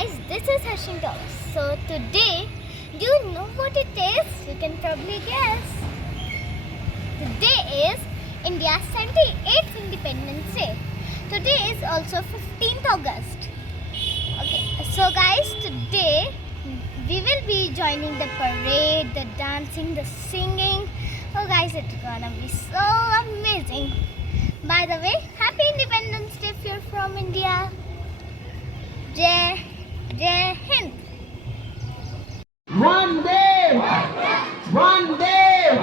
guys, this is Harshin Talks. So today, do you know what it is? You can probably guess. Today is India's 78th Independence Day. Today is also 15th August. Okay, so guys, today we will be joining the parade, the dancing, the singing. Oh guys, it's gonna be so amazing. By the way, Happy Independence Day if you're from India. Jai Hind. One day, one day,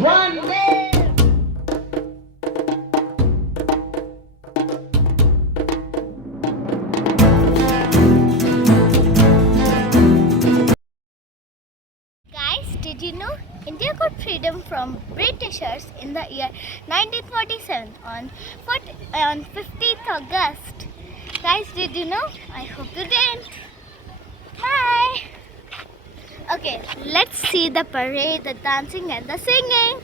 one day. Guys, did you know India got freedom from Britishers in the year 1947 on 15th August? Guys, did you know? I hope you didn't. Bye. Okay, let's see the parade, the dancing and the singing.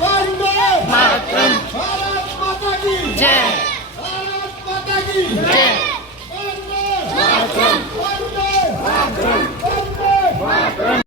Vande Mataram. Bharat Mata ki Jai. Bharat Mata ki Jai. Vande Mataram. Vande Mataram. Vande Mataram.